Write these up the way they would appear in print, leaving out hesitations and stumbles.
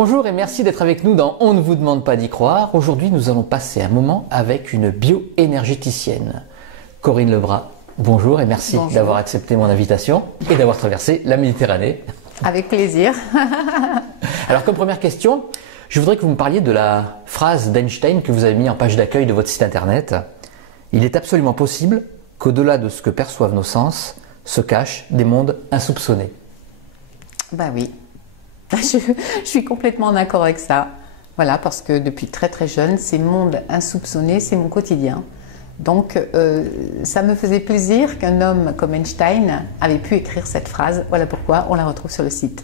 Bonjour et merci d'être avec nous dans On ne vous demande pas d'y croire. Aujourd'hui, nous allons passer un moment avec une bioénergéticienne. Corinne Lebras, bonjour et merci d'avoir accepté mon invitation et d'avoir traversé la Méditerranée. Avec plaisir. Alors comme première question, je voudrais que vous me parliez de la phrase d'Einstein que vous avez mis en page d'accueil de votre site internet. Il est absolument possible qu'au-delà de ce que perçoivent nos sens, se cachent des mondes insoupçonnés. Ben oui, je suis complètement en accord avec ça. Voilà, parce que depuis très très jeune, ces mondes insoupçonnés, c'est mon quotidien. Donc ça me faisait plaisir qu'un homme comme Einstein avait pu écrire cette phrase. Voilà pourquoi on la retrouve sur le site.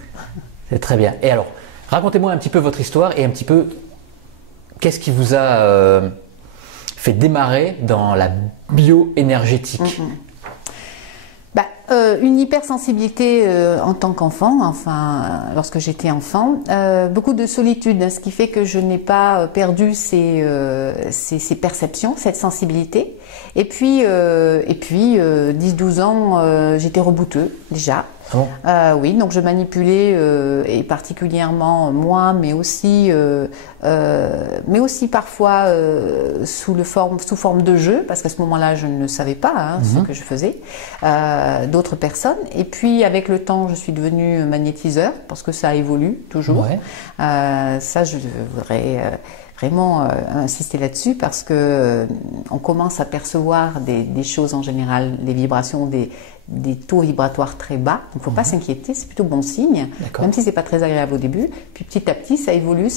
C'est très bien. Et alors, racontez-moi un petit peu votre histoire et un petit peu qu'est-ce qui vous a fait démarrer dans la bioénergétique. Une hypersensibilité en tant qu'enfant, enfin lorsque j'étais enfant, beaucoup de solitude, ce qui fait que je n'ai pas perdu ces perceptions, cette sensibilité. Et puis 10-12 ans, j'étais rebouteux déjà. Oh. Oui, donc je manipulais et particulièrement moi, mais aussi parfois sous forme de jeu, parce qu'à ce moment-là, je ne savais pas ce que je faisais, d'autres personnes. Et puis avec le temps, je suis devenue magnétiseur, parce que ça évolue toujours. Ouais. Ça, je voudrais vraiment insister là-dessus, parce que on commence à percevoir des choses en général, des vibrations, des taux vibratoires très bas, donc il ne faut pas s'inquiéter, c'est plutôt bon signe, même si c'est pas très agréable au début. Puis petit à petit, ça évolue,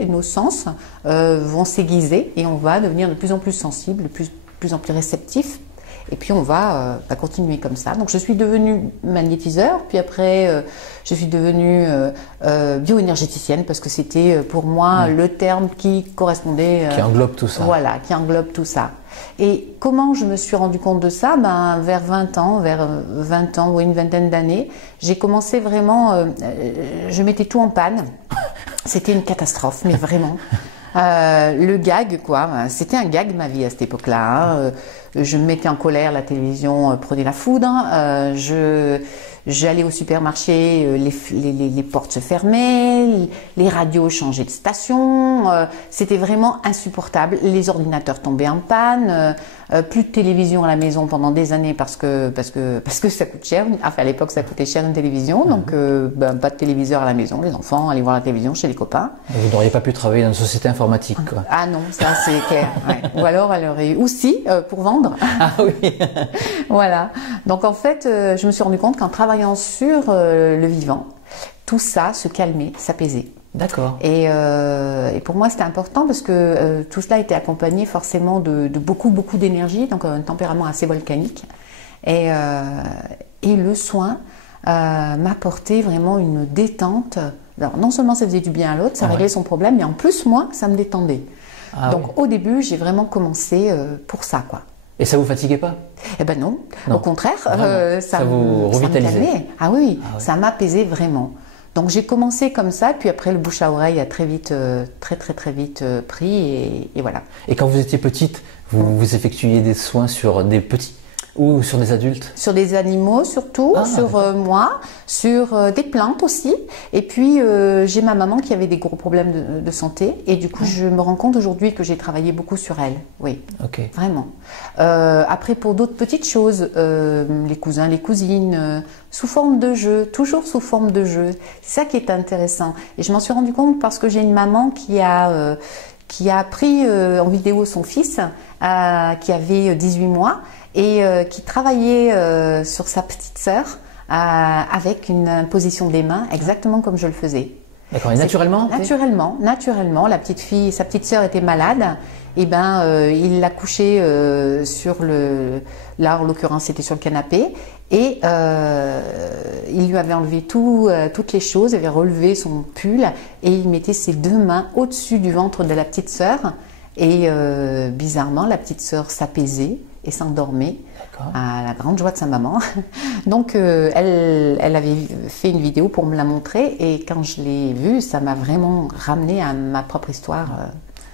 et nos sens vont s'aiguiser et on va devenir de plus en plus sensible, de plus en plus réceptif. Et puis on va continuer comme ça. Donc je suis devenue magnétiseur, puis après je suis devenue bioénergéticienne, parce que c'était pour moi le terme qui correspondait. Qui englobe tout ça. Voilà, qui englobe tout ça. Et comment je me suis rendu compte de ça? Vers 20 ans ou une vingtaine d'années, j'ai commencé vraiment, je mettais tout en panne. C'était une catastrophe, mais vraiment. Le gag, quoi, c'était un gag ma vie à cette époque-là. Je me mettais en colère, la télévision prenait la foudre. J'allais au supermarché, les portes se fermaient, les radios changeaient de station. C'était vraiment insupportable. Les ordinateurs tombaient en panne. Plus de télévision à la maison pendant des années parce que ça coûte cher. Enfin, à l'époque, ça coûtait cher une télévision. Donc, pas de téléviseur à la maison. Les enfants allaient voir la télévision chez les copains. Vous n'auriez pas pu travailler dans une société informatique, quoi. Ah non, ça c'est clair. Ouais. Ou alors, elle aurait eu aussi pour vendre. Ah oui. Voilà. Donc, en fait, je me suis rendu compte qu'en travaillant sur le vivant, tout ça se calmait, s'apaisait. D'accord. Et pour moi, c'était important parce que tout cela était accompagné forcément de beaucoup d'énergie, donc un tempérament assez volcanique. Et le soin m'apportait vraiment une détente. Alors, non seulement ça faisait du bien à l'autre, ça réglait son problème, mais en plus, moi, ça me détendait. Ah, donc, au début, j'ai vraiment commencé pour ça, quoi. Et ça vous fatiguait pas? Eh ben non. Au contraire, ça vous revitalisait. Ah oui, ça m'apaisait vraiment. Donc j'ai commencé comme ça, puis après le bouche à oreille a très vite pris et voilà. Et quand vous étiez petite, vous effectuiez des soins sur des petits ou sur des adultes? Sur des animaux surtout, sur moi, sur des plantes aussi. Et puis j'ai ma maman qui avait des gros problèmes de santé et du coup je me rends compte aujourd'hui que j'ai travaillé beaucoup sur elle. Oui, vraiment. Après pour d'autres petites choses, les cousins, les cousines, sous forme de jeu, toujours sous forme de jeu. C'est ça qui est intéressant. Et je m'en suis rendu compte parce que j'ai une maman qui a pris en vidéo son fils qui avait 18 mois et qui travaillait sur sa petite sœur avec une position des mains exactement comme je le faisais. D'accord, et naturellement? Naturellement. La petite fille, sa petite sœur était malade, et il l'a couchée là en l'occurrence c'était sur le canapé, et il lui avait enlevé toutes les choses, il avait relevé son pull et il mettait ses deux mains au-dessus du ventre de la petite sœur et bizarrement la petite sœur s'apaisait et s'endormait à la grande joie de sa maman. Donc elle avait fait une vidéo pour me la montrer et quand je l'ai vue, ça m'a vraiment ramené à ma propre histoire.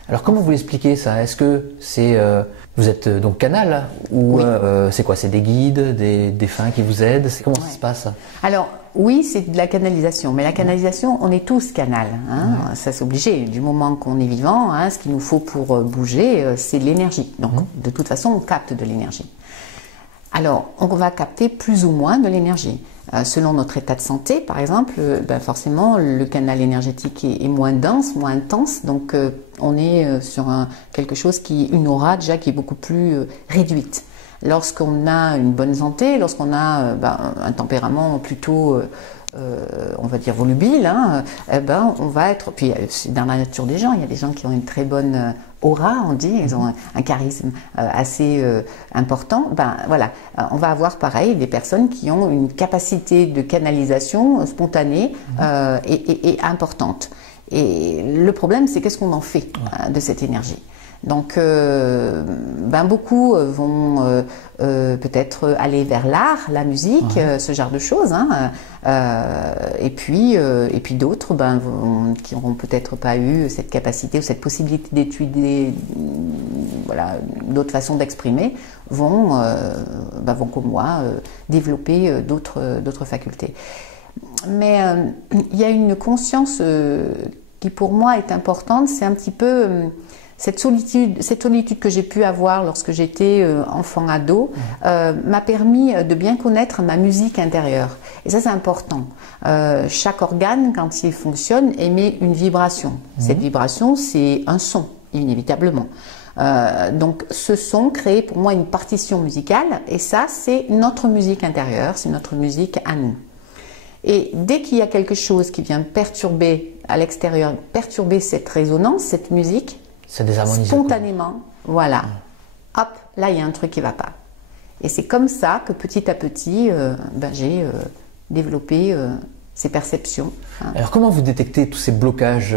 Alors comment vous l'expliquez ça? Est-ce que c'est vous êtes donc canal ou c'est quoi? C'est des guides, des défunts qui vous aident? Comment ça se passe? Alors oui, c'est de la canalisation, mais la canalisation, on est tous canal, hein, ça c'est obligé. Du moment qu'on est vivant, hein, ce qu'il nous faut pour bouger, c'est de l'énergie. Donc, de toute façon, on capte de l'énergie. Alors, on va capter plus ou moins de l'énergie. Selon notre état de santé, par exemple, forcément, le canal énergétique est moins dense, moins intense, donc on est sur quelque chose une aura déjà qui est beaucoup plus réduite. Lorsqu'on a une bonne santé, lorsqu'on a un tempérament plutôt, on va dire volubile, hein, on va être. Puis c'est dans la nature des gens, il y a des gens qui ont une très bonne aura, on dit, ils ont un charisme assez important. Voilà, on va avoir pareil des personnes qui ont une capacité de canalisation spontanée et importante. Et le problème, c'est qu'est-ce qu'on en fait de cette énergie. Donc, beaucoup vont peut-être aller vers l'art, la musique, ce genre de choses. Hein. Et puis d'autres qui n'auront peut-être pas eu cette capacité ou cette possibilité d'étudier d'autres façons d'exprimer, vont comme moi, développer d'autres facultés. Mais il y a une conscience qui pour moi est importante, c'est un petit peu... Cette solitude que j'ai pu avoir lorsque j'étais enfant-ado m'a permis de bien connaître ma musique intérieure. Et ça, c'est important. Chaque organe, quand il fonctionne, émet une vibration. Cette vibration, c'est un son, inévitablement. Donc, ce son crée pour moi une partition musicale. Et ça, c'est notre musique intérieure, c'est notre musique à nous. Et dès qu'il y a quelque chose qui vient perturber à l'extérieur, perturber cette résonance, cette musique, spontanément, voilà, hop, là il y a un truc qui ne va pas. Et c'est comme ça que petit à petit, j'ai développé ces perceptions. Hein. Alors comment vous détectez tous ces blocages?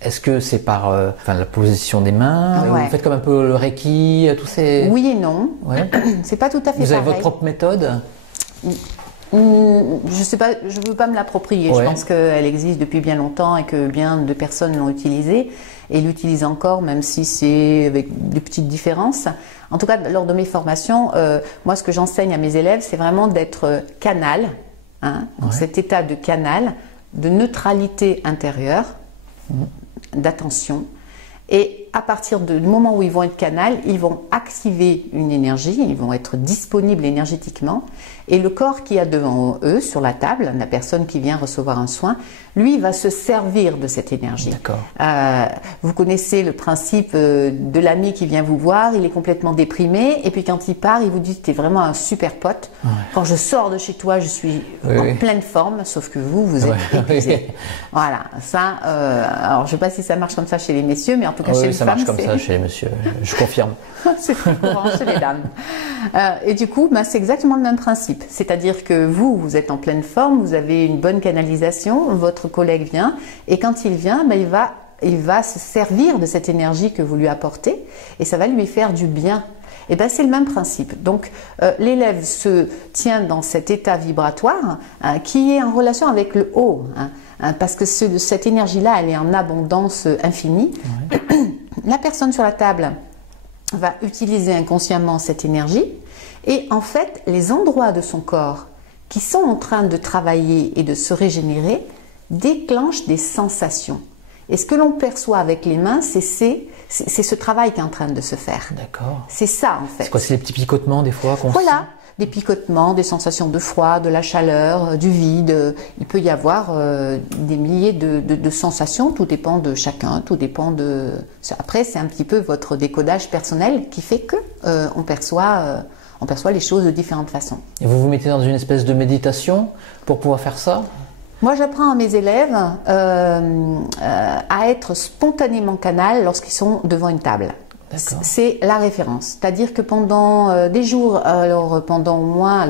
Est-ce que c'est par la position des mains? Vous faites comme un peu le Reiki, tous ces... Oui et non, c'est pas tout à fait pareil. Vous avez votre propre méthode? Je sais pas, je veux pas me l'approprier. Je pense qu'elle existe depuis bien longtemps et que bien de personnes l'ont utilisée et l'utilisent encore, même si c'est avec des petites différences. En tout cas, lors de mes formations, moi, ce que j'enseigne à mes élèves, c'est vraiment d'être canal, hein, cet état de canal, de neutralité intérieure, d'attention. Et à partir du moment où ils vont être canal, ils vont activer une énergie, ils vont être disponibles énergétiquement. Et le corps qui a devant eux, sur la table, la personne qui vient recevoir un soin, lui va se servir de cette énergie. Vous connaissez le principe de l'ami qui vient vous voir, il est complètement déprimé, et puis quand il part, il vous dit « t'es vraiment un super pote, quand je sors de chez toi, je suis en pleine forme, sauf que vous êtes épuisé. » Voilà, ça, alors je ne sais pas si ça marche comme ça chez les messieurs, mais en tout cas chez les femmes, ça marche comme ça chez les messieurs, je confirme. C'est très courant chez les dames. Et du coup, c'est exactement le même principe. C'est-à-dire que vous êtes en pleine forme, vous avez une bonne canalisation, votre collègue vient, et quand il vient, il va se servir de cette énergie que vous lui apportez, et ça va lui faire du bien. Et c'est le même principe. Donc, l'élève se tient dans cet état vibratoire qui est en relation avec le haut, parce que cette énergie-là, elle est en abondance infinie. La personne sur la table va utiliser inconsciemment cette énergie, et en fait, les endroits de son corps qui sont en train de travailler et de se régénérer déclenchent des sensations. Et ce que l'on perçoit avec les mains, c'est ce travail qui est en train de se faire. D'accord. C'est ça, en fait. C'est quoi, c'est les petits picotements des fois qu'on Voilà, sent? Des picotements, des sensations de froid, de la chaleur, du vide. Il peut y avoir des milliers de sensations, tout dépend de chacun, tout dépend de... Après, c'est un petit peu votre décodage personnel qui fait que on perçoit les choses de différentes façons. Et vous vous mettez dans une espèce de méditation pour pouvoir faire ça? Moi, j'apprends à mes élèves à être spontanément canal lorsqu'ils sont devant une table. C'est la référence. C'est-à-dire que pendant des jours, pendant au moins,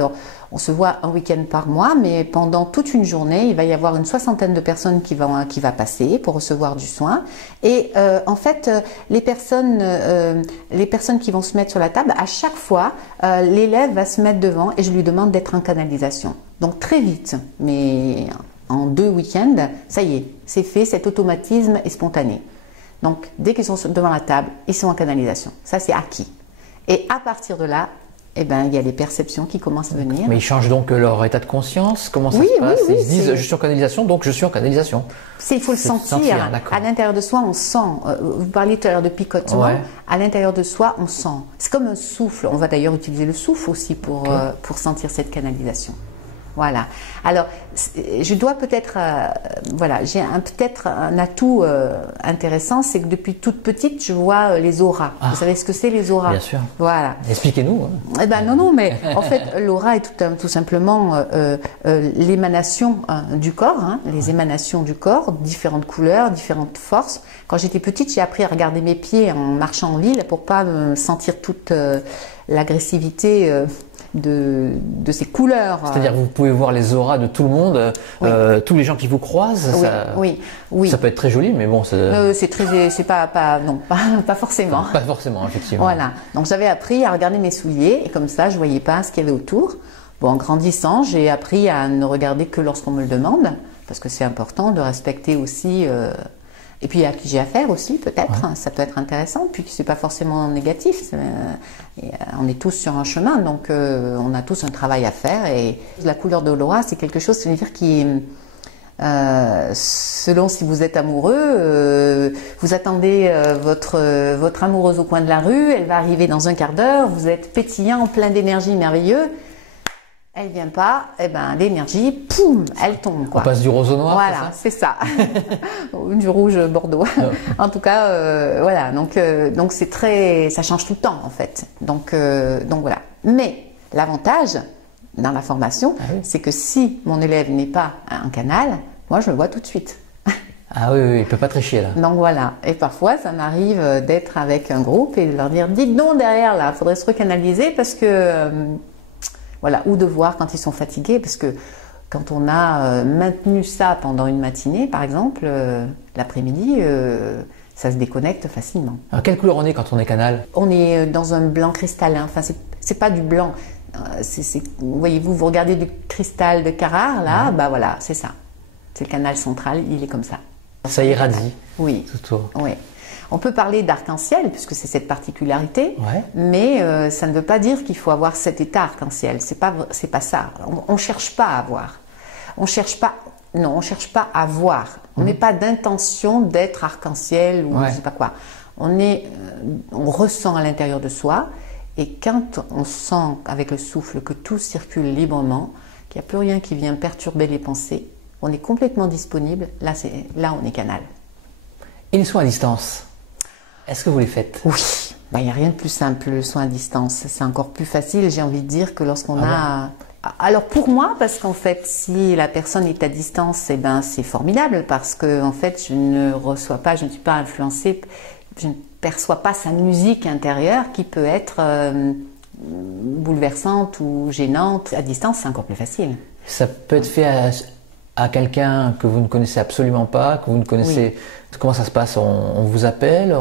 on se voit un week-end par mois, mais pendant toute une journée, il va y avoir une 60aine de personnes qui va passer pour recevoir du soin. Et en fait, les personnes qui vont se mettre sur la table, à chaque fois, l'élève va se mettre devant et je lui demande d'être en canalisation. Donc très vite, mais en 2 week-ends, ça y est, c'est fait, cet automatisme est spontané. Donc, dès qu'ils sont devant la table, ils sont en canalisation. Ça, c'est acquis. Et à partir de là, eh ben, il y a les perceptions qui commencent à venir. Mais ils changent donc leur état de conscience? Comment ça se passe? Ils se disent, je suis en canalisation, donc je suis en canalisation. Il faut le sentir. À l'intérieur de soi, on sent. Vous parliez tout à l'heure de picotement. Ouais. À l'intérieur de soi, on sent. C'est comme un souffle. On va d'ailleurs utiliser le souffle aussi pour sentir cette canalisation. Voilà. Alors, je dois peut-être, voilà, j'ai peut-être un atout intéressant, c'est que depuis toute petite, je vois les auras. Vous savez ce que c'est, les auras? Bien sûr. Voilà. Expliquez-nous. Eh ben non, mais en fait, l'aura est tout simplement l'émanation du corps, hein, les émanations du corps, différentes couleurs, différentes forces. Quand j'étais petite, j'ai appris à regarder mes pieds en marchant en ville pour pas me sentir toute l'agressivité de ces couleurs. C'est-à-dire que vous pouvez voir les auras de tout le monde, tous les gens qui vous croisent. Oui. Ça peut être très joli, mais bon, c'est pas forcément. Pas forcément, effectivement. Voilà. Donc j'avais appris à regarder mes souliers et comme ça, je voyais pas ce qu'il y avait autour. Bon, en grandissant, j'ai appris à ne regarder que lorsqu'on me le demande, parce que c'est important de respecter aussi. Et puis à qui j'ai affaire aussi, peut-être, ça peut être intéressant, puis c'est pas forcément négatif. On est tous sur un chemin, donc on a tous un travail à faire. Et la couleur de l'aura, c'est quelque chose, ça veut dire qui, selon si vous êtes amoureux, vous attendez votre amoureuse au coin de la rue, elle va arriver dans un quart d'heure, vous êtes pétillant, plein d'énergie, merveilleux. Elle vient pas, eh ben l'énergie, poum, elle tombe, quoi. On passe du rose au noir. Voilà, c'est ça. Du rouge bordeaux. En tout cas, voilà. Donc c'est très, ça change tout le temps en fait. Donc voilà. Mais l'avantage dans la formation, c'est que si mon élève n'est pas un canal, moi je le vois tout de suite. Ah oui, il peut pas tricher là. Donc voilà. Et parfois, ça m'arrive d'être avec un groupe et de leur dire, dites donc derrière là, faudrait se recanaliser parce que voilà, ou de voir quand ils sont fatigués, parce que quand on a maintenu ça pendant une matinée, par exemple, l'après-midi, ça se déconnecte facilement. Alors, quelle couleur on est quand on est canal? On est dans un blanc cristallin, enfin c'est pas du blanc, voyez-vous, vous regardez du cristal de Carrare, là, bah voilà, c'est ça. C'est le canal central, il est comme ça. Ça irradie. Oui. Tout autour. Oui. On peut parler d'arc-en-ciel, puisque c'est cette particularité, mais ça ne veut pas dire qu'il faut avoir cet état arc-en-ciel. C'est pas ça. On ne cherche pas à avoir. On cherche pas à voir. On n'a pas d'intention d'être arc-en-ciel ou je ne sais pas quoi. On ressent à l'intérieur de soi, et quand on sent avec le souffle que tout circule librement, qu'il n'y a plus rien qui vient perturber les pensées, on est complètement disponible. Là, on est canal. Et les soins à distance, est-ce que vous les faites? Oui, il n'y a rien de plus simple, le soin à distance. C'est encore plus facile, j'ai envie de dire, que lorsqu'on a... Bon. Alors pour moi, parce qu'en fait, si la personne est à distance, eh ben, c'est formidable, parce que en fait, je ne reçois pas, je ne suis pas influencée, je ne perçois pas sa musique intérieure qui peut être bouleversante ou gênante. À distance, c'est encore plus facile. Ça peut être fait à quelqu'un que vous ne connaissez absolument pas, que vous ne connaissez... Comment ça se passe? On vous appelle?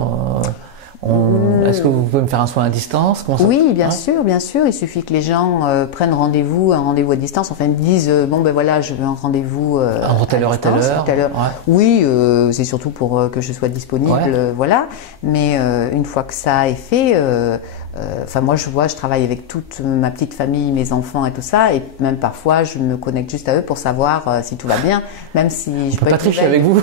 Est-ce que vous pouvez me faire un soin à distance? Oui, bien sûr, bien sûr. Il suffit que les gens prennent un rendez-vous à distance. Enfin, ils me disent, bon ben voilà, je veux un rendez-vous entre telle heure et telle heure. Oui, c'est surtout pour que je sois disponible, voilà. Mais une fois que ça est fait... Enfin, moi, je travaille avec toute ma petite famille, mes enfants et tout ça, et même parfois, je me connecte juste à eux pour savoir si tout va bien, même si je peux pas tricher avec vous.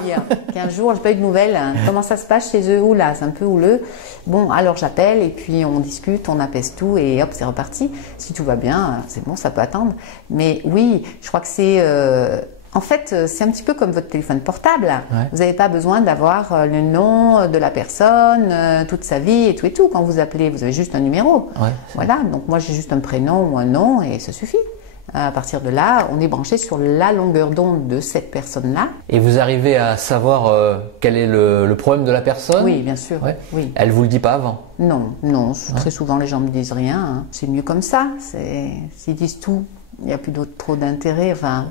15 jours, j'ai pas eu de nouvelles. Comment ça se passe chez eux? Oula, c'est un peu houleux. Bon, alors j'appelle et puis on discute, on apaise tout et hop, c'est reparti. Si tout va bien, c'est bon, ça peut attendre. Mais oui, je crois que c'est en fait, c'est un petit peu comme votre téléphone portable. Vous n'avez pas besoin d'avoir le nom de la personne, toute sa vie et tout. Quand vous appelez, vous avez juste un numéro. Voilà, donc moi j'ai juste un prénom ou un nom et ça suffit. À partir de là, on est branché sur la longueur d'onde de cette personne-là. Et vous arrivez à savoir quel est le problème de la personne? Oui, bien sûr. Oui. Elle vous le dit pas avant? Non. Très souvent les gens me disent rien. Hein. C'est mieux comme ça. S'ils disent tout, il n'y a plus trop d'intérêt. Enfin,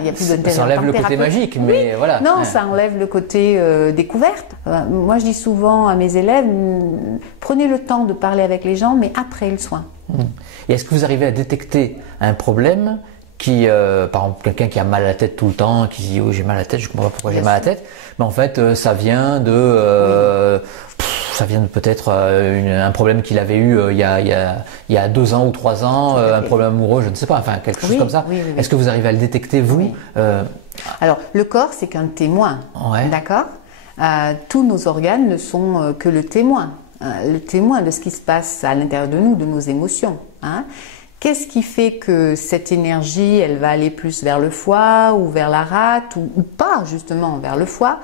il y a plus d'intérêt. Ça enlève le côté magique, mais voilà. Non, ça enlève le côté découverte. Moi, je dis souvent à mes élèves, prenez le temps de parler avec les gens, mais après le soin. Et est-ce que vous arrivez à détecter un problème qui, par exemple, quelqu'un qui a mal à la tête tout le temps, qui dit « Oh, j'ai mal à la tête, je ne comprends pas pourquoi j'ai mal à la tête », mais en fait, ça vient de... Ça vient peut-être un problème qu'il avait eu il y a 2 ans ou 3 ans, un problème amoureux, je ne sais pas, enfin quelque chose comme ça. Est-ce que vous arrivez à le détecter, vous? Alors, le corps, c'est qu'un témoin, d'accord? Tous nos organes ne sont que le témoin de ce qui se passe à l'intérieur de nous, de nos émotions. Hein. Qu'est-ce qui fait que cette énergie, elle va aller plus vers le foie ou vers la rate ou pas justement vers le foie?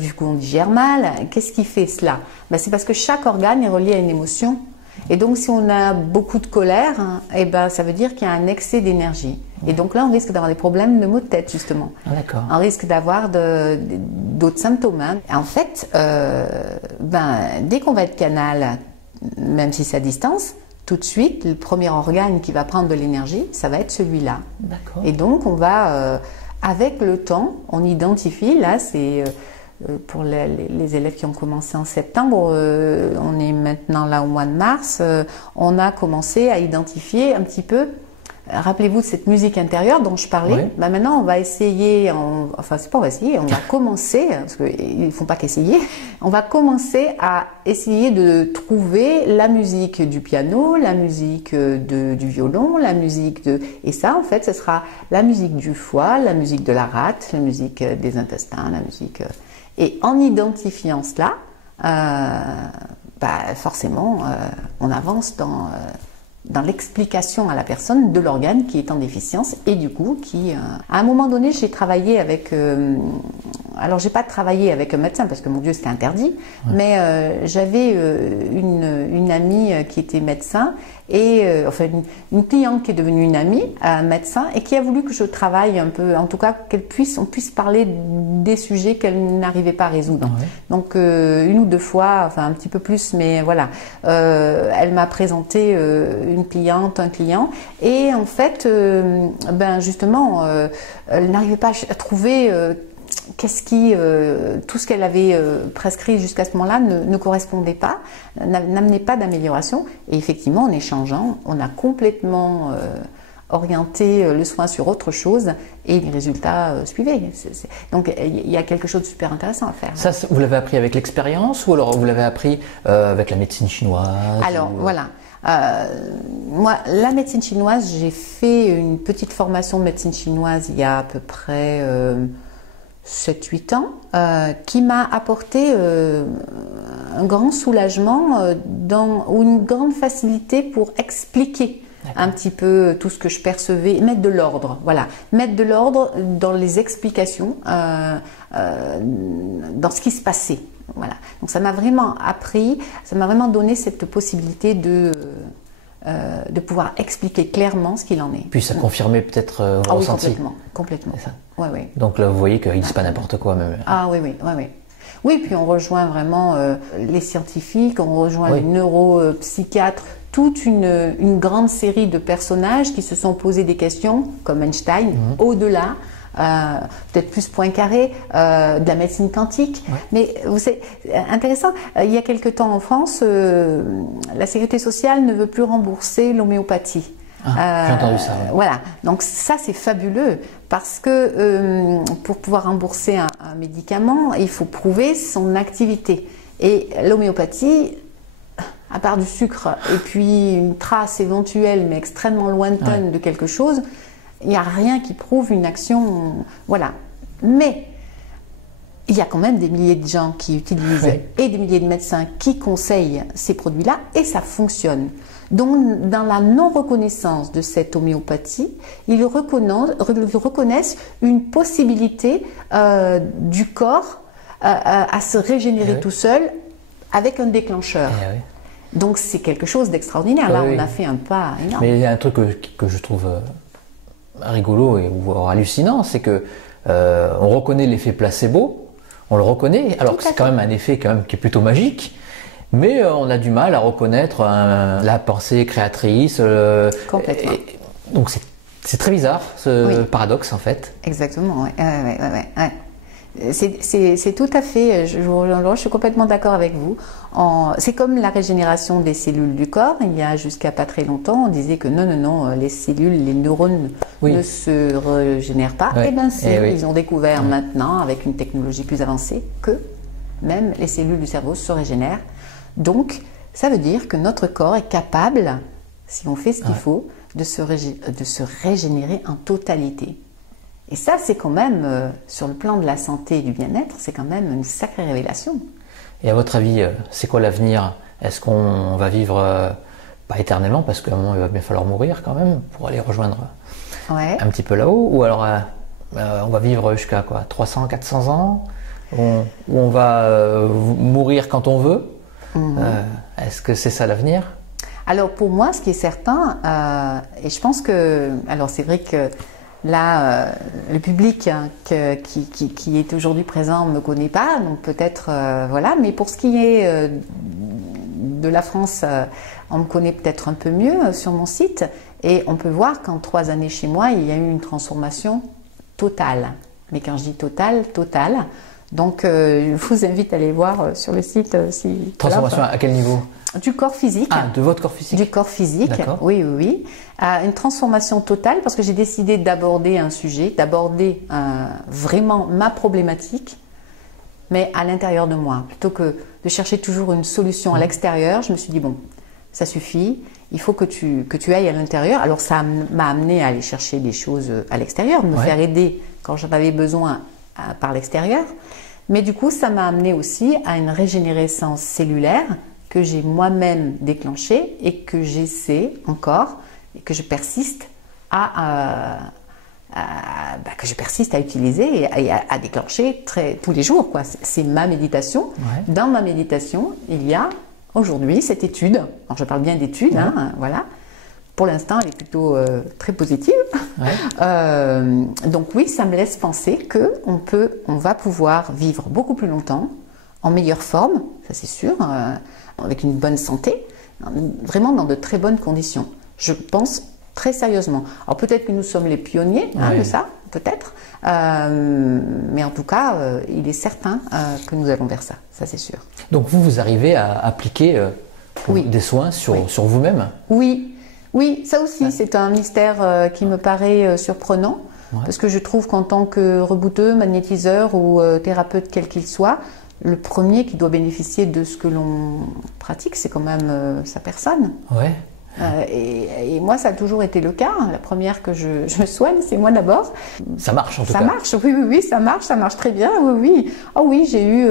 Du coup, on digère mal. Qu'est-ce qui fait cela? Ben, c'est parce que chaque organe est relié à une émotion. Et donc, si on a beaucoup de colère, eh ben, ça veut dire qu'il y a un excès d'énergie. Et donc là, on risque d'avoir des problèmes de maux de tête, justement. D'accord. On risque d'avoir d'autres symptômes. Hein. En fait, dès qu'on va être canal, même si c'est à distance, tout de suite, le premier organe qui va prendre de l'énergie, ça va être celui-là. D'accord. Et donc, on va, avec le temps, on identifie, là, c'est... pour les élèves qui ont commencé en septembre, on est maintenant là au mois de mars, on a commencé à identifier un petit peu, rappelez-vous de cette musique intérieure dont je parlais, oui. Ben maintenant on va essayer, enfin c'est pas on va essayer, on va commencer, parce qu'ils ne font pas qu'essayer, on va commencer à essayer de trouver la musique du piano, la musique du violon, la musique de... Et ça en fait ce sera la musique du foie, la musique de la rate, la musique des intestins, la musique... Et en identifiant cela, forcément, on avance dans l'explication à la personne de l'organe qui est en déficience et du coup à un moment donné j'ai travaillé avec alors j'ai pas travaillé avec un médecin parce que mon Dieu c'était interdit, mais j'avais une amie qui était médecin et enfin une cliente qui est devenue une amie un médecin et qui a voulu que je travaille un peu, en tout cas on puisse parler des sujets qu'elle n'arrivait pas à résoudre. Donc 1 ou 2 fois, enfin un petit peu plus, mais voilà, elle m'a présenté une cliente, un client, et en fait, justement, elle n'arrivait pas à trouver tout ce qu'elle avait prescrit jusqu'à ce moment-là ne correspondait pas, n'amenait pas d'amélioration. Et effectivement, en échangeant, on a complètement orienté le soin sur autre chose et les résultats suivaient. Donc il y a quelque chose de super intéressant à faire. Ça, vous l'avez appris avec l'expérience ou alors vous l'avez appris avec la médecine chinoise? Alors voilà. Moi, la médecine chinoise, j'ai fait une petite formation de médecine chinoise il y a à peu près 7-8 ans, qui m'a apporté un grand soulagement ou une grande facilité pour expliquer un petit peu tout ce que je percevais, mettre de l'ordre, voilà, mettre de l'ordre dans les explications, dans ce qui se passait. Voilà. Donc ça m'a vraiment appris, ça m'a vraiment donné cette possibilité de pouvoir expliquer clairement ce qu'il en est. Puis ça confirmait peut-être vos ressentis. Complètement. C'est ça. Ouais. Donc là vous voyez qu'ils disent pas n'importe quoi même. Ah oui. Oui, puis on rejoint vraiment les scientifiques, on rejoint les neuropsychiatres, toute une grande série de personnages qui se sont posés des questions, comme Einstein, au-delà. Peut-être plus Poincaré, de la médecine quantique. Mais vous savez, intéressant, il y a quelque temps en France, la sécurité sociale ne veut plus rembourser l'homéopathie. J'ai entendu ça. Voilà, donc ça c'est fabuleux parce que pour pouvoir rembourser un médicament, il faut prouver son activité. Et l'homéopathie, à part du sucre et puis une trace éventuelle mais extrêmement lointaine de quelque chose, il n'y a rien qui prouve une action, voilà. Mais il y a quand même des milliers de gens qui utilisent et des milliers de médecins qui conseillent ces produits-là et ça fonctionne. Donc, dans la non-reconnaissance de cette homéopathie, ils reconnaissent une possibilité du corps à se régénérer tout seul avec un déclencheur. Donc, c'est quelque chose d'extraordinaire. Là, on a fait un pas énorme. Mais il y a un truc que je trouve rigolo et voire hallucinant, c'est que on reconnaît l'effet placebo, on le reconnaît, alors que c'est quand même un effet qui est plutôt magique, mais on a du mal à reconnaître la pensée créatrice. Complètement. Donc c'est très bizarre ce paradoxe en fait. Exactement, ouais. C'est tout à fait, je suis complètement d'accord avec vous. C'est comme la régénération des cellules du corps. Il y a jusqu'à pas très longtemps, on disait que non, les cellules, les neurones ne se régénèrent pas. Et bien ils ont découvert maintenant, avec une technologie plus avancée, que même les cellules du cerveau se régénèrent Donc, ça veut dire que notre corps est capable, si on fait ce qu'il faut, de se régénérer en totalité. Et ça, c'est quand même, sur le plan de la santé et du bien-être, c'est quand même une sacrée révélation. Et à votre avis, c'est quoi l'avenir? Est-ce qu'on va vivre, pas éternellement, parce qu'à un moment, il va bien falloir mourir quand même, pour aller rejoindre un petit peu là-haut, ou alors on va vivre jusqu'à quoi, 300, 400 ans, où on va mourir quand on veut? Est-ce que c'est ça l'avenir? Alors pour moi, ce qui est certain, et je pense que, alors c'est vrai que là, le public qui est aujourd'hui présent ne me connaît pas, donc peut-être, voilà, mais pour ce qui est de la France, on me connaît peut-être un peu mieux sur mon site, et on peut voir qu'en 3 années chez moi, il y a eu une transformation totale. Mais quand je dis totale, totale. Donc, je vous invite à aller voir sur le site. Transformation à quel niveau? Du corps physique. Ah, de votre corps physique? Du corps physique, oui, oui, oui. Une transformation totale parce que j'ai décidé d'aborder un sujet, d'aborder vraiment ma problématique, mais à l'intérieur de moi. Plutôt que de chercher toujours une solution à l'extérieur, je me suis dit, bon, ça suffit, il faut que tu ailles à l'intérieur. Alors, ça m'a amené à aller chercher des choses à l'extérieur, me faire aider quand j'en avais besoin par l'extérieur. Mais du coup, ça m'a amené aussi à une régénérescence cellulaire que j'ai moi-même déclenchée et que j'essaie encore et que je persiste à utiliser et à déclencher tous les jours, quoi. C'est ma méditation. Dans ma méditation, il y a aujourd'hui cette étude. Alors je parle bien d'étude, voilà. Pour l'instant, elle est plutôt très positive. Donc oui, ça me laisse penser qu'on va pouvoir vivre beaucoup plus longtemps, en meilleure forme, ça c'est sûr, avec une bonne santé, vraiment dans de très bonnes conditions. Je pense très sérieusement. Alors peut-être que nous sommes les pionniers de ça, peut-être, mais en tout cas, il est certain que nous allons vers ça, ça c'est sûr. Donc vous arrivez à appliquer des soins sur vous-même? Oui, ça aussi, c'est un mystère qui me paraît surprenant, parce que je trouve qu'en tant que rebouteux, magnétiseur ou thérapeute quel qu'il soit, le premier qui doit bénéficier de ce que l'on pratique, c'est quand même sa personne. Et moi, ça a toujours été le cas. La première que je soigne, c'est moi d'abord. Ça marche en tout cas. Ça marche, oui, ça marche très bien, oui. Oh oui, j'ai eu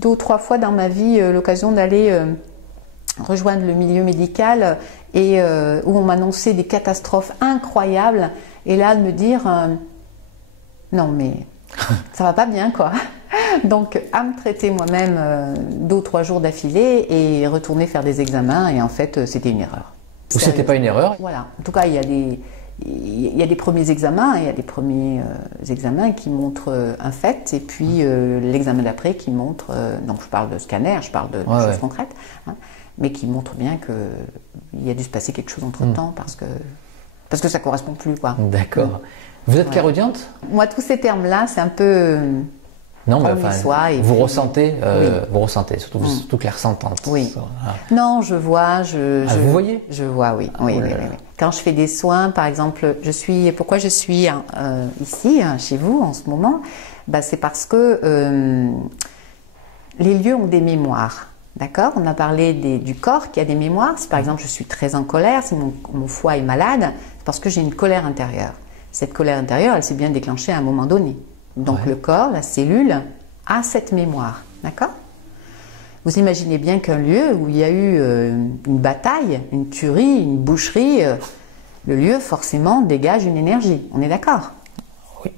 2 ou 3 fois dans ma vie l'occasion d'aller rejoindre le milieu médical et où on m'annonçait des catastrophes incroyables et là de me dire non mais ça va pas bien quoi. Donc à me traiter moi-même 2 ou 3 jours d'affilée et retourner faire des examens et en fait c'était une erreur. Ou c'était pas une erreur? Voilà, en tout cas il y a des premiers examens, il y a des premiers examens qui montrent un fait et puis l'examen d'après qui montre, donc je parle de scanner, je parle de choses concrètes, mais qui montre bien qu'il y a dû se passer quelque chose entre-temps parce que ça ne correspond plus, quoi. D'accord. Vous êtes clairaudiente? Moi, tous ces termes-là, c'est un peu... Non, mais enfin, vous ressentez, surtout clairsentante. Oui. Non, je vois, vous voyez? Je vois, oui. Oui. Quand je fais des soins, par exemple, pourquoi je suis ici, chez vous, en ce moment, c'est parce que les lieux ont des mémoires. D'accord? On a parlé du corps qui a des mémoires. Si par exemple je suis très en colère, si mon foie est malade, c'est parce que j'ai une colère intérieure. Cette colère intérieure, elle s'est bien déclenchée à un moment donné. Donc le corps, la cellule, a cette mémoire. D'accord? Vous imaginez bien qu'un lieu où il y a eu une bataille, une tuerie, une boucherie, le lieu forcément dégage une énergie. On est d'accord? Oui.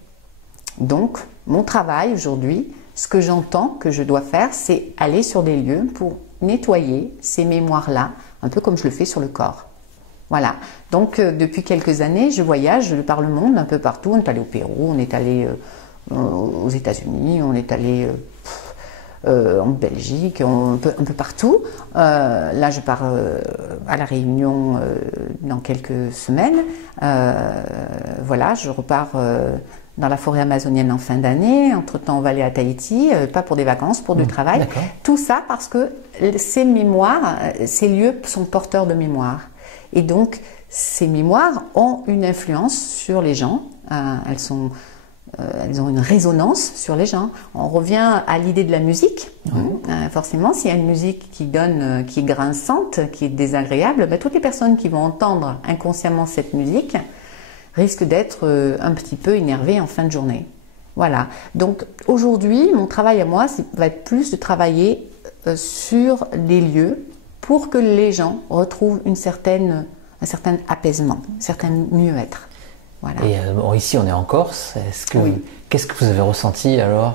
Donc, mon travail aujourd'hui, ce que j'entends que je dois faire, c'est aller sur des lieux pour nettoyer ces mémoires-là, un peu comme je le fais sur le corps. Voilà. Donc, depuis quelques années, je voyage par le monde, un peu partout. On est allé au Pérou, on est allé aux États-Unis, on est allé en Belgique, un peu partout. Là, je pars à La Réunion dans quelques semaines. Voilà, je repars dans la forêt amazonienne en fin d'année. Entre-temps, on va aller à Tahiti, pas pour des vacances, pour du travail. Tout ça parce que ces mémoires, ces lieux sont porteurs de mémoire. Et donc, ces mémoires ont une influence sur les gens. Elles sont elles ont une résonance sur les gens. On revient à l'idée de la musique. Forcément, s'il y a une musique qui donne, qui est grinçante, qui est désagréable, ben, toutes les personnes qui vont entendre inconsciemment cette musique risquent d'être un petit peu énervées en fin de journée. Voilà. Donc aujourd'hui, mon travail à moi, va être plus de travailler sur les lieux pour que les gens retrouvent un certain apaisement, un certain mieux-être. Voilà. Et bon, ici, on est en Corse. Qu'est-ce que vous avez ressenti alors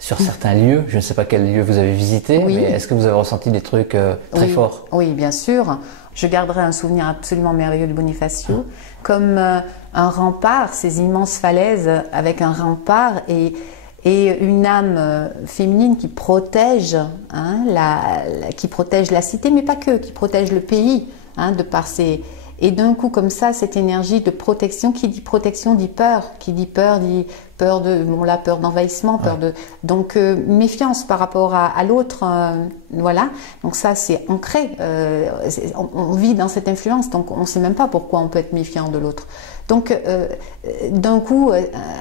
sur certains lieux? Je ne sais pas quel lieu vous avez visité, mais est-ce que vous avez ressenti des trucs très forts? Oui, bien sûr. Je garderai un souvenir absolument merveilleux de Bonifacio, comme un rempart, ces immenses falaises avec un rempart et une âme féminine qui protège, qui protège la cité, mais pas que, qui protège le pays, de par ses... Et d'un coup, comme ça, cette énergie de protection, qui dit protection dit peur, qui dit peur peur d'envahissement, peur de... Donc, méfiance par rapport à l'autre, voilà. Donc ça, c'est ancré. On vit dans cette influence, donc on ne sait même pas pourquoi on peut être méfiant de l'autre. Donc, d'un coup,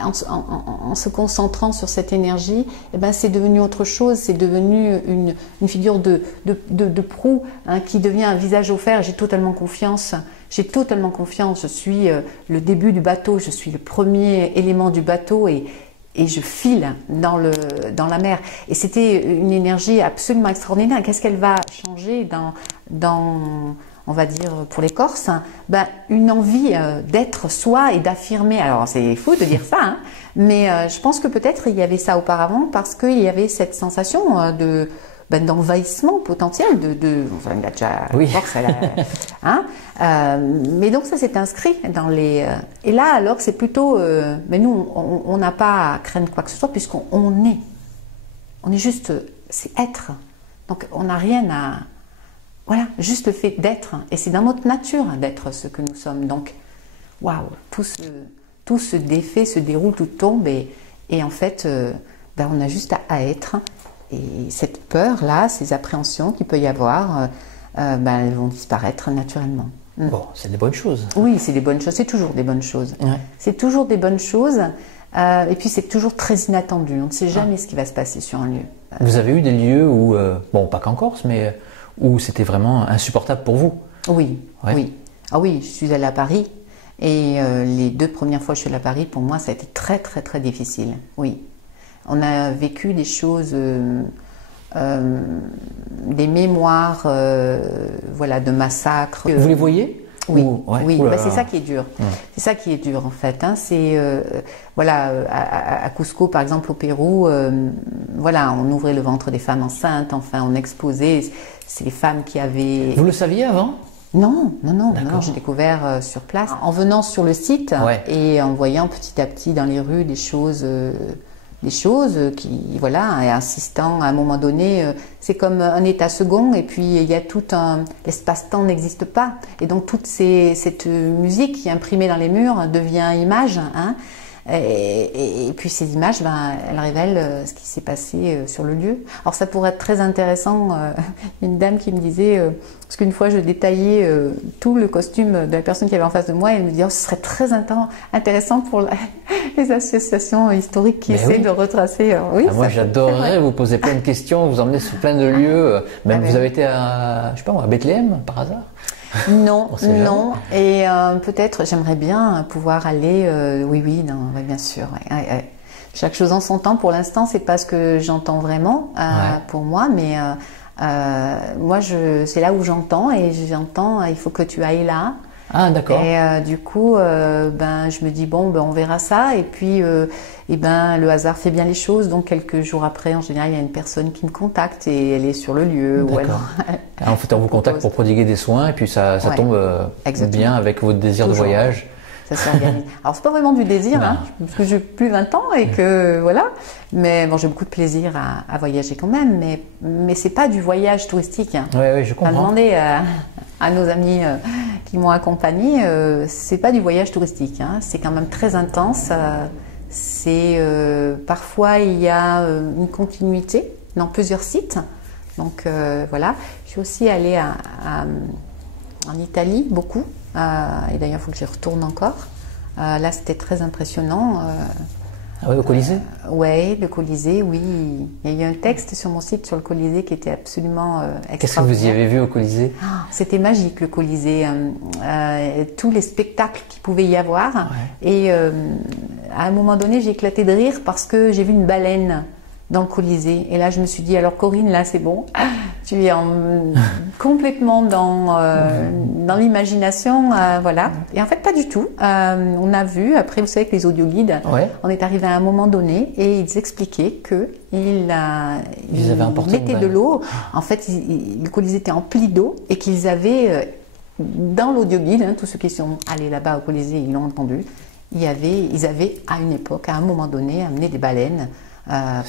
en se concentrant sur cette énergie, eh ben, c'est devenu autre chose, c'est devenu une figure de proue, qui devient un visage offert. J'ai totalement confiance. Je suis le début du bateau, je suis le premier élément du bateau et je file dans la mer. Et c'était une énergie absolument extraordinaire. Qu'est-ce qu'elle va changer dans on va dire pour les Corses, une envie d'être soi et d'affirmer. Alors c'est fou de dire ça, mais je pense que peut-être il y avait ça auparavant parce qu'il y avait cette sensation d'envahissement potentiel enfin, il a déjà Corse, mais donc ça s'est inscrit dans les et là alors que c'est plutôt mais nous on n'a pas à craindre quoi que ce soit puisqu'on est juste c'est être, donc on n'a rien à voilà, juste le fait d'être, et c'est dans notre nature d'être ce que nous sommes. Donc, waouh, tout se défait, se déroule, tout tombe, et en fait, on a juste à être. Et cette peur-là, ces appréhensions qu'il peut y avoir, elles vont disparaître naturellement. Bon, c'est des bonnes choses. Oui, c'est des bonnes choses, c'est toujours des bonnes choses. Ouais. C'est toujours des bonnes choses, et puis c'est toujours très inattendu. On ne sait jamais ce qui va se passer sur un lieu. Vous avez eu des lieux où, bon, pas qu'en Corse, mais... où c'était vraiment insupportable pour vous? Oui, oui. Ah oui, je suis allée à Paris et les 2 premières fois que je suis allée à Paris, pour moi, ça a été très, très, très difficile. Oui. On a vécu des choses, des mémoires, de massacres. Vous les voyez? Oui, oui. C'est ça qui est dur. C'est ça qui est dur en fait. C'est à Cusco par exemple au Pérou, on ouvrait le ventre des femmes enceintes. Enfin, on exposait. C'est les femmes qui avaient. Vous le saviez avant? Non, j'ai découvert sur place. En venant sur le site et en voyant petit à petit dans les rues des choses qui, et insistant à un moment donné, c'est comme un état second et puis il y a tout l'espace-temps n'existe pas. Et donc toute cette musique qui est imprimée dans les murs devient image, et puis ces images, elles révèlent ce qui s'est passé sur le lieu. Alors ça pourrait être très intéressant. Il y a une dame qui me disait, parce qu'une fois je détaillais tout le costume de la personne qui avait en face de moi, et elle me dit ce serait très intéressant pour les associations historiques qui essaient de retracer. Moi j'adorerais vous poser plein de questions, vous emmener sur plein de lieux. Même vous avez été à Bethléem par hasard? Non. Et peut-être, j'aimerais bien pouvoir aller. Oui, bien sûr. Chaque chose en son temps. Pour l'instant, c'est pas ce que j'entends vraiment pour moi, mais moi, c'est là où j'entends et j'entends. Il faut que tu ailles là. Ah, d'accord. Et du coup, je me dis on verra ça. Et puis, le hasard fait bien les choses. Donc quelques jours après, en général, il y a une personne qui me contacte et elle est sur le lieu. En fait, on vous contacte pour prodiguer des soins et puis ça tombe bien avec votre désir de voyage. Ça s'organise. Alors c'est pas vraiment du désir, parce que j'ai plus 20 ans et que voilà. Mais j'ai beaucoup de plaisir à voyager quand même. Mais c'est pas du voyage touristique. Oui, je comprends. Demandé à nos amis qui m'ont accompagnée, c'est pas du voyage touristique. C'est quand même très intense. Parfois il y a une continuité dans plusieurs sites. Donc voilà. Je suis aussi allée en Italie beaucoup. Et d'ailleurs, il faut que j'y retourne encore. Là, c'était très impressionnant. Ah oui, au Colisée? Ouais, le Colisée, oui. Il y a eu un texte sur mon site sur le Colisée qui était absolument extraordinaire. Qu'est-ce que vous y avez vu au Colisée? C'était magique, le Colisée. Tous les spectacles qu'il pouvait y avoir. Ouais. Et à un moment donné, j'ai éclaté de rire parce que j'ai vu une baleine dans le Colisée. Et là, je me suis dit, alors Corinne, là, c'est bon. Tu es complètement dans l'imagination, voilà. Et en fait, pas du tout. On a vu, après, vous savez que les audioguides, on est arrivé à un moment donné et ils expliquaient qu'ils mettaient de l'eau. En fait, le Colisée était empli d'eau et qu'ils avaient, dans l'audioguide, tous ceux qui sont allés là-bas au Colisée, ils l'ont entendu, ils avaient, à une époque, à un moment donné, amené des baleines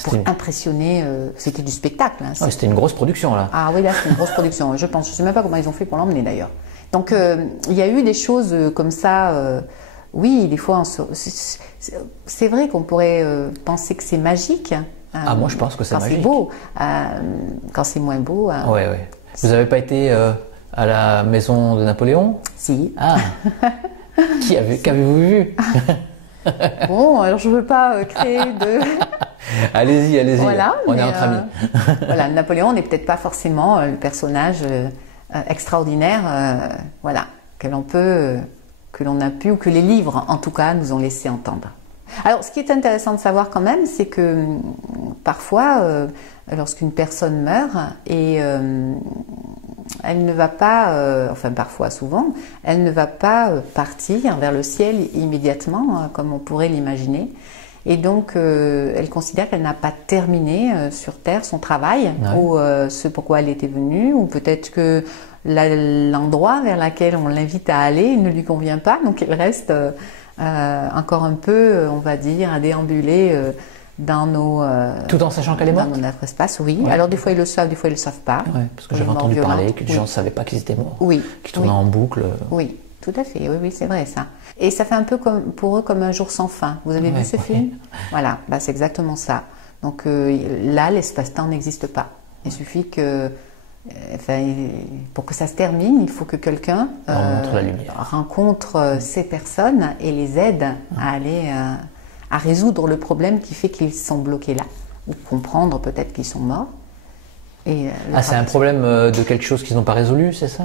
pour impressionner, c'était du spectacle. Hein, c'était une grosse production là. Ah oui, là c'est une grosse production, je pense. Je ne sais même pas comment ils ont fait pour l'emmener d'ailleurs. Donc il y a eu des choses comme ça, oui, des fois, c'est vrai qu'on pourrait penser que c'est magique. Moi je pense que c'est magique. Quand c'est beau, quand c'est moins beau. Oui. Vous n'avez pas été à la maison de Napoléon? Si. Ah. Qu'avez-vous vu? Bon, alors je ne veux pas créer de... Allez-y, voilà, on est entre amis. Voilà, Napoléon n'est peut-être pas forcément le personnage extraordinaire, voilà, que l'on a pu, ou que les livres, en tout cas, nous ont laissé entendre. Alors, ce qui est intéressant de savoir quand même, c'est que parfois, lorsqu'une personne meurt, et elle ne va pas, enfin parfois, souvent, elle ne va pas partir vers le ciel immédiatement, comme on pourrait l'imaginer. Et donc, elle considère qu'elle n'a pas terminé sur Terre son travail, ou ce pourquoi elle était venue, ou peut-être que l'endroit vers lequel on l'invite à aller ne lui convient pas, donc elle reste encore un peu, on va dire, à déambuler dans nos... tout en sachant qu'elle est morte? Dans notre espace, oui. Ouais. Alors des fois ils le savent, des fois ils ne le savent pas. Ouais, parce que j'avais entendu parler que les gens ne savaient pas qu'ils étaient morts. Oui. Qui tournaient en boucle. Oui, tout à fait, oui, c'est vrai ça. Et ça fait un peu pour eux comme un jour sans fin. Vous avez vu ce film? Voilà, c'est exactement ça. Donc là, l'espace-temps n'existe pas. Il suffit que... pour que ça se termine, il faut que quelqu'un rencontre ces personnes et les aide à aller à résoudre le problème qui fait qu'ils sont bloqués là, ou comprendre peut-être qu'ils sont morts. C'est un problème de quelque chose qu'ils n'ont pas résolu, c'est ça?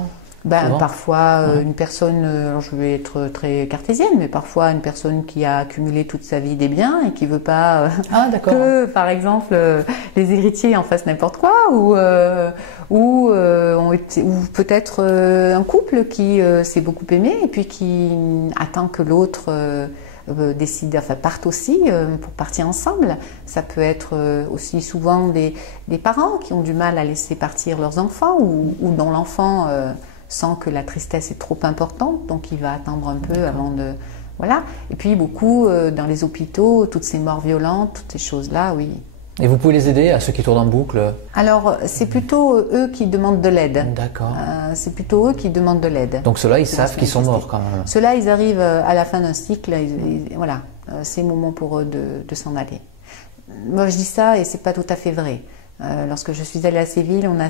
Parfois, une personne, alors je vais être très cartésienne, mais parfois une personne qui a accumulé toute sa vie des biens et qui ne veut pas que, par exemple, les héritiers en fassent n'importe quoi, ou peut-être un couple qui s'est beaucoup aimé et puis qui attend que l'autre parte aussi pour partir ensemble. Ça peut être aussi souvent des parents qui ont du mal à laisser partir leurs enfants, ou dont l'enfant sent que la tristesse est trop importante, donc il va attendre un peu avant de... Voilà. Et puis beaucoup dans les hôpitaux, toutes ces morts violentes, toutes ces choses-là, oui. Et vous pouvez les aider, à ceux qui tournent en boucle? Alors, c'est plutôt eux qui demandent de l'aide. D'accord. C'est plutôt eux qui demandent de l'aide. Donc ceux-là, ils savent qu'ils sont morts quand même. Ceux-là, ils arrivent à la fin d'un cycle, voilà, c'est le moment pour eux de s'en aller. Moi, je dis ça et c'est pas tout à fait vrai. Lorsque je suis allée à Séville, on n'a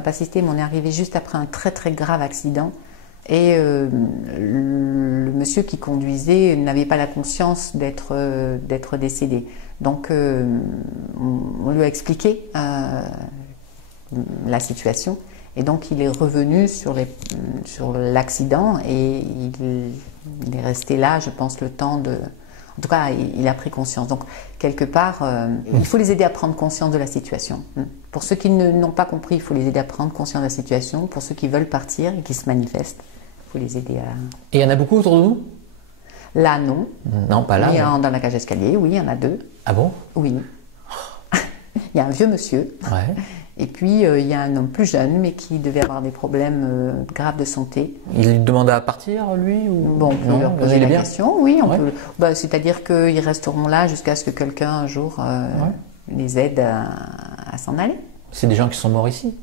pas assisté, mais on est arrivé juste après un très très grave accident. Et le monsieur qui conduisait n'avait pas la conscience d'être décédé. Donc on lui a expliqué la situation. Et donc il est revenu sur l'accident et il est resté là, je pense, le temps de... En tout cas, il a pris conscience. Donc, quelque part, il faut les aider à prendre conscience de la situation. Pour ceux qui n'ont pas compris, il faut les aider à prendre conscience de la situation. Pour ceux qui veulent partir et qui se manifestent, il faut les aider à... Et il y en a beaucoup autour de nous? Là, non. Non, pas là. Mais dans la cage d'escalier, oui, il y en a 2. Ah bon? Oui. Il y a un vieux monsieur. Ouais. Et puis, il y a un homme plus jeune, mais qui devait avoir des problèmes graves de santé. Il lui demandait à partir, lui ou... Bon, on peut leur poser la question, oui. Peut... c'est-à-dire qu'ils resteront là jusqu'à ce que quelqu'un, un jour, les aide à s'en aller. C'est des gens qui sont morts ici?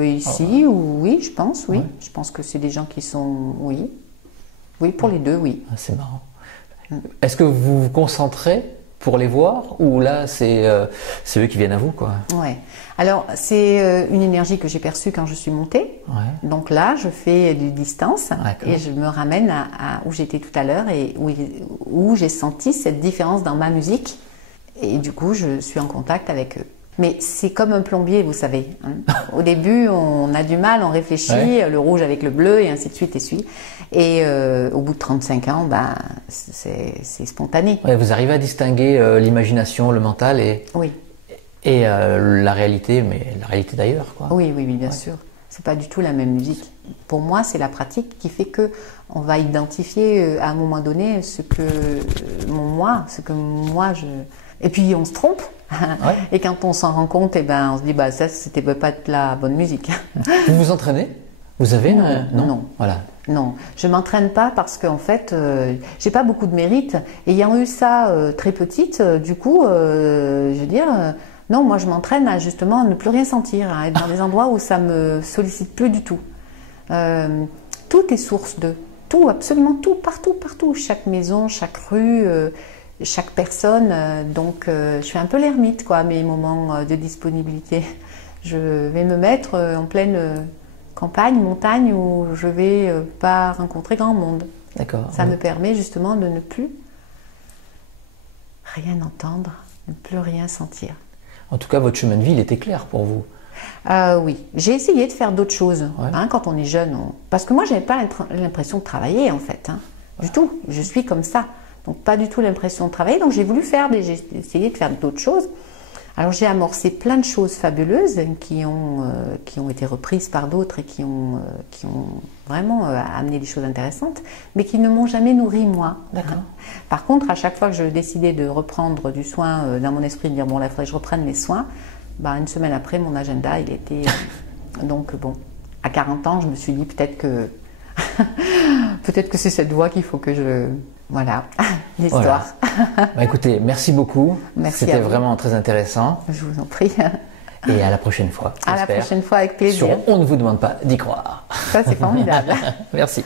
Ici, oui, je pense, oui. Ouais. Je pense que c'est des gens qui sont... Oui. Oui, pour les deux, oui. Ah, c'est marrant. Est-ce que vous vous concentrez pour les voir, ou là c'est eux qui viennent à vous, quoi? Ouais. Alors c'est une énergie que j'ai perçue quand je suis montée. Ouais. Donc là je fais du distance et je me ramène à où j'étais tout à l'heure et où j'ai senti cette différence dans ma musique Et du coup, je suis en contact avec eux. Mais c'est comme un plombier, vous savez. Hein. Au début, on a du mal, on réfléchit, le rouge avec le bleu, et ainsi de suite, et au bout de 35 ans, ben, c'est spontané. Ouais, vous arrivez à distinguer l'imagination, le mental et la réalité, mais la réalité d'ailleurs, quoi. Oui, bien sûr. C'est pas du tout la même musique. Pour moi, c'est la pratique qui fait que on va identifier à un moment donné ce que moi je. Et puis on se trompe. Et quand on s'en rend compte, on se dit ça c'était pas de la bonne musique. Vous vous entraînez? Vous avez non. Voilà. Non, je m'entraîne pas parce qu'en fait, j'ai pas beaucoup de mérite. Et ayant eu ça très petite, du coup, je veux dire. Non, moi je m'entraîne à justement ne plus rien sentir, à être dans des endroits où ça me sollicite plus du tout. Tout est source de tout, absolument tout, partout. Chaque maison, chaque rue, chaque personne. Donc je suis un peu l'ermite, quoi, à mes moments de disponibilité. Je vais me mettre en pleine campagne, montagne, où je vais pas rencontrer grand monde. D'accord. Ça me permet justement de ne plus rien entendre, ne plus rien sentir. En tout cas, votre chemin de vie, il était clair pour vous. Oui, j'ai essayé de faire d'autres choses quand on est jeune. Parce que moi, je n'avais pas l'impression de travailler, en fait. Du tout. Je suis comme ça. Donc, pas du tout l'impression de travailler. Donc, j'ai essayé de faire d'autres choses. Alors, j'ai amorcé plein de choses fabuleuses qui ont été reprises par d'autres et qui ont vraiment amené des choses intéressantes, mais qui ne m'ont jamais nourri, moi. D'accord. Par contre, à chaque fois que je décidais de reprendre du soin dans mon esprit, de dire, bon, là, il faudrait que je reprenne mes soins, une semaine après, mon agenda, il était... donc, bon, à 40 ans, je me suis dit, peut-être que c'est cette voie qu'il faut que je... Voilà, l'histoire. Voilà. Écoutez, merci beaucoup. Merci. C'était vraiment très intéressant. Je vous en prie. Et à la prochaine fois. À la prochaine fois, avec plaisir. On ne vous demande pas d'y croire. Ça, c'est formidable. Merci.